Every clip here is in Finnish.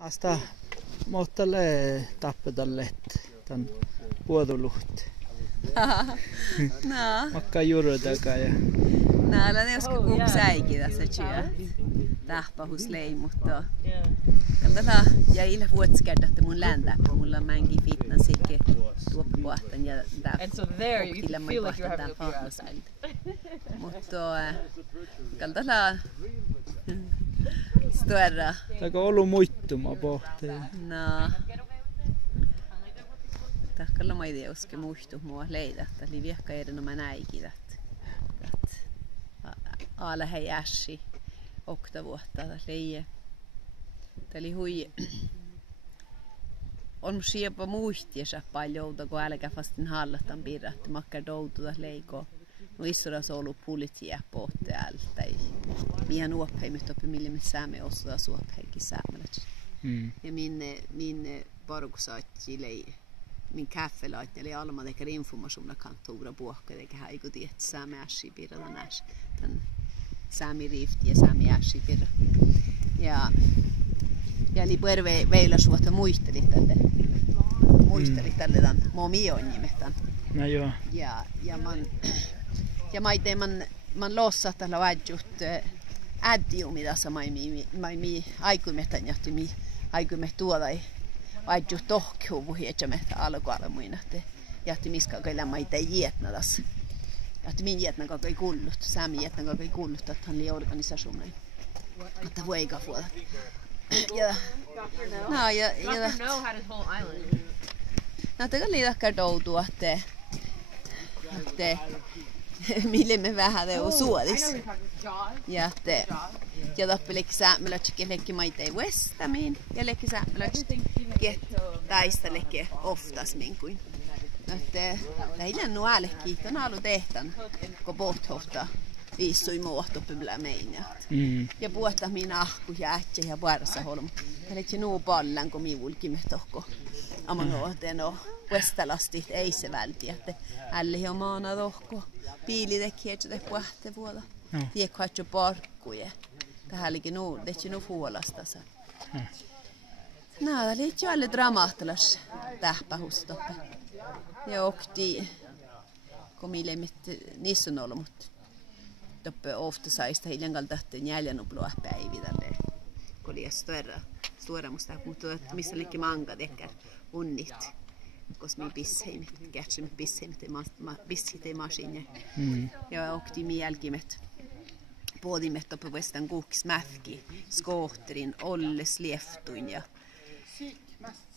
Asta mottalle tappedallet tan puodoluht. No. Makka juurutakaa ja. No, la neuska kuuksäikin tässä työ. Tahpahus mutta kaltala ja illa vuotskädä että mun läntää, kun mulla mängi fitnessikin tuoppuahtan ja tää. And so there you can feel like you're having a few hours. Mutta kaltala stora. Taka ollut muittuma pohteen. No. Tahkalla mä idea uske muistu mua leida, että oli viekka erinomainen näikin että ala hei ässi oktavuotta leije. Tuli hui on sieltä muistiessa paljon, kun älkä fastin hallatan pirrat, makka doututa leiko. No issoras ollut politia pohtealta. Mihän uopheimet oppi, millä me saamme osata suopheikin saamelaiset. Ja min varuksaatti lei. Min kaffelaitne eli alma tekee informationa kantoura puhka eikä haiku tietää saamme ässi pirrata näs. Tän saami rifti ja saami ässi pirra. Ja eli perve veillä suota muisteli tälle tämän momion nimetään. No joo. Ja man lossa tällä vajut äddiumi tässä mai aikuimetan johti mi aikuimet tuodai vajut tohkuu hietsämettä alkualamuina te johti miska kyllä maita jietna tässä. Johti min jietna kai kullut, saami jietna kai kullut että han li organisationen. Mutta voiga fuoda. Ja Dr. No had his whole island. No te kan liidaa doutua että mille me vähän teo suodis. Ja te ja tappelekki säämälötsäkin lekki maitei westamiin ja lekki säämälötsäkin taistelekki oftas minkuin. Että lähinnä nuälekki on ollut tehtan kun pohtohtaa. Viissui muohto pyblä meinat. Ja puhta minä ahku ja ätsä ja varsa holm. Eli nuu pallan kun mi vulkimme tohko. Amanooten o Westalastit ei se välti että älli on maana tohko. Piilitekki että te puhte vuoda. Tiekkaatjo parkkuja. Tähänkin nuu tehty nuu fuolasta sa. No, oli jo alle dramaattilas tähpähustoppe. Ja okti kun mille mit nissun ollut mutta toppe ofta saista hiljan kaltahteen jäljän uploa päivitelle. Kun oli stora musta, mutta missä olikin manga tekkär unnit. Koska minä pisseimit, kätsimme pisseimit ei masiine. Ja okti mi jälkimet. Puodimet toppe vestan kuukkis mätki, skootterin, olles lieftuin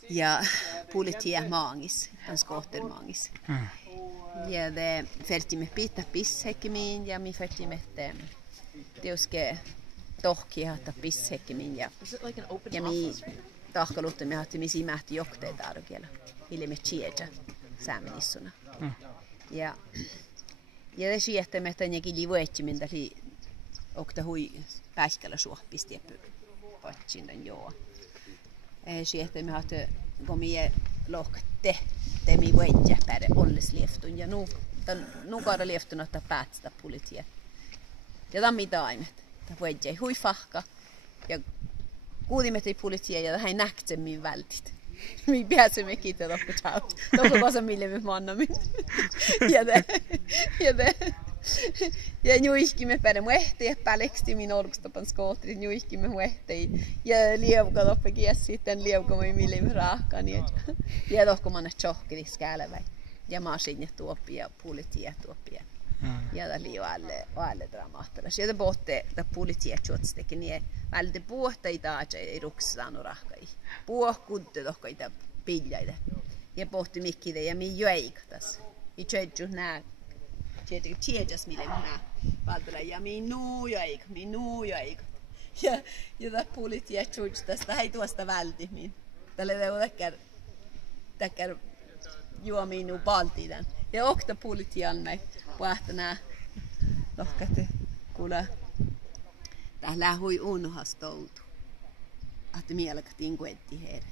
ja politia maangis, han skootter maangis. Ja det fältimme pita pisshekimiin ja mi fältimme teuske tohki hatta pisshekimiin ja mi tahkalutte me hatti mi simähti jokteita arkiela. Mille me tjeja saamenissuna. Ja det siehtämme tännekin livuettimin täli okta hui pähkällä suohpisti patsindan joo. Siehtämme hatti kun mie lohkatte mi voitja päde olles lieftun ja nu kaara lieftun ottaa päätstä politia. Ja tammi taimet. Ta voitja hui fahka ja kuulimet ei politia ja hän näktsemmin vältit. Mi pääsemme kiitos tohko taut. Tohko kosa mille me mannamin. Ja juiskimme päde muehti ja päleksti min orkstopan skootrin juiskimme muehti ja lievka toppe kies sitten lievka mille me raahkaan ja tohko manna tjohkeli skälevä ja masin tuopia politia tuopia. Ja det liv alle dramaattelas. Ja det botte det politia tjotsteki niin välde puhta i taatsa ei ruksaan rahkai. Puhkudde tohko itä piljaide. Ja pohti mikkide ja mi joiktas. I tjöjju nää tjejas mille nää valtala ja mi nuu joik. Ja det politia tjottas det ei tuosta välti min. Tälle täkkär juo minu paltidan. Ja okta politian mig puhtana lohkate kuule tällä hui unhas toutu. Että mielektiin kuetti heidän.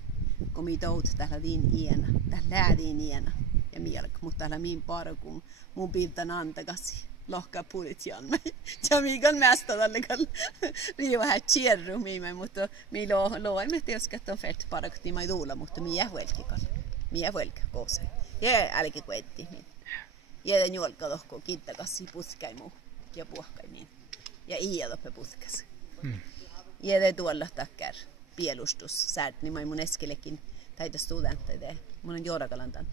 Kun mi toutu tällä din iena, tällä din iena ja mielek, mutta tällä min parkun mun piltan antakasi lohka puolitjan me. Ja mikä mästä tällä riiva här kierru mi mutta mi lo emme tiedä fält parakti mai tulla mutta mi jää velkä koose. Ja älki kuetti. Ja den jolka lohko kittakassi puskaimu ja puhkaimiin. Ja iialoppe puskas. Ja det tuolla takkar pielustus säärt niin mun eskelekin taita studentteja. Mun on Jorkalantan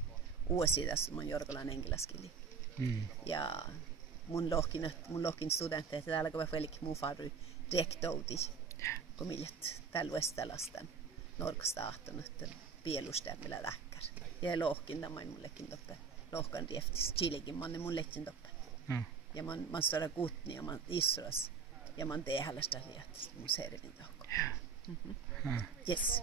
uusi tässä mun Jorkalan enkilaskili. Ja mun lohkin studentteja täällä kun velki muu faru direktouti. Kun millet täällä Westalastan Norkasta ahtanut pielustajamilla takkar. Ja lohkin tämän mullekin toppe. Lohkan rieftis Chilekin man mun lekin toppe. Ja man stora kutni ja man isras. Ja man tehälästä liat mun servin tohko. Yes.